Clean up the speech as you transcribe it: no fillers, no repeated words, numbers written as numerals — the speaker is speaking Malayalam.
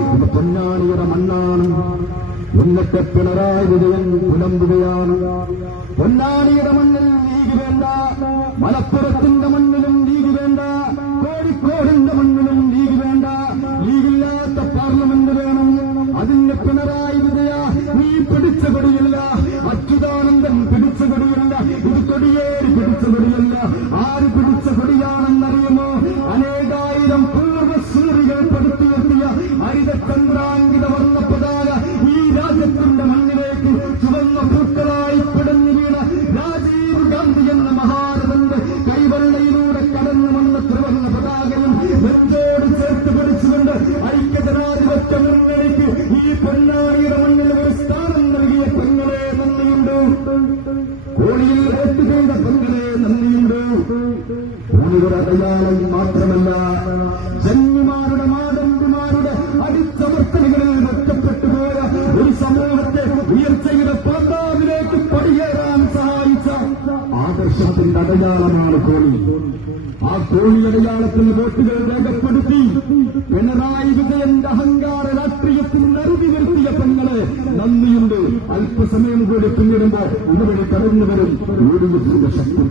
ഇത് പൊന്നാനിയുടെ മണ്ണാണ്. എന്നിട്ട് പിണറായി വിജയൻ പുലമ്പുകയാണ്. പൊന്നാനിയുടെ മണ്ണിൽ ലീഗ് വേണ്ട, മലപ്പുറത്തിന്റെ മണ്ണിലും ലീഗ് വേണ്ട, കോഴിക്കോടിന്റെ മണ്ണിലും ലീഗ് വേണ്ട. ലീഗില്ലാത്ത പാർലമെന്റ് വേണം. അതിന് പിണറായി വിജയ നീ പിടിച്ച കൊടിയില്ല, അച്യുതാനന്ദൻ പിടിച്ച കൊടിയില്ല, ഇത് കൊടിയേറി പിടിച്ച കൊടിയല്ല. ആര് പിടിച്ച കൊടിയാണെന്നറിയുമോ? അനേകായിരം പൂർവ്വസൂരികൾ പടുത്തുയർത്തിയ ഹരിതചന്ദ്രാങ്കിത വർണ്ണ പതാക ഈ രാജ്യത്തിന്റെ മണ്ണിലേക്ക് ചുവന്ന പൂക്കളായി പിടഞ്ഞു വീണ രാജീവ് ഗാന്ധി എന്ന മഹാരഥന്റെ കൈവെള്ളയിലൂടെ കടന്നു വന്ന ത്രിവർണ്ണ പതാകയും നെഞ്ചോട് ചേർത്ത് പിടിച്ചുകൊണ്ട് ഐക്യജനാധിപത്യ മുന്നണിക്ക് ഈ പൊന്നാനിയുടെ മണ്ണിൽ ഒരു സ്ഥാനം നൽകിയ പെങ്ങളെ നന്ദിയുണ്ട്. കോഴിയിൽ വോട്ട് ചെയ്ത പെങ്ങളെ നന്ദിയുണ്ട്. കോഴിയുടെ അടയാളം മാത്രമല്ല, ജന്മിമാരുടെ മാതന്മാരുടെ അടിച്ചമർത്തലുകളിൽ നഷ്ടപ്പെട്ടുപോയ ഒരു സമൂഹത്തെ ഉയർച്ചയുടെ പാതാവിലേക്ക് പടിയേറാൻ സഹായിച്ച ആദർശത്തിന്റെ അടയാളമാണ് കോഴി. ആ കോഴി അടയാളത്തിൽ വോട്ടുകൾ രേഖപ്പെടുത്തി പിണറായി വിജയന്റെ അഹങ്കാര രാഷ്ട്രീയത്തിൽ നറുതി വരുത്തിയ പെങ്ങളെ നന്ദിയുണ്ട്. അല്പസമയം കൂടി പിന്നിടുമ്പോൾ ഇതുവഴി കടന്നുവരും യൂഡിഎഫിന്റെ ശക്തി.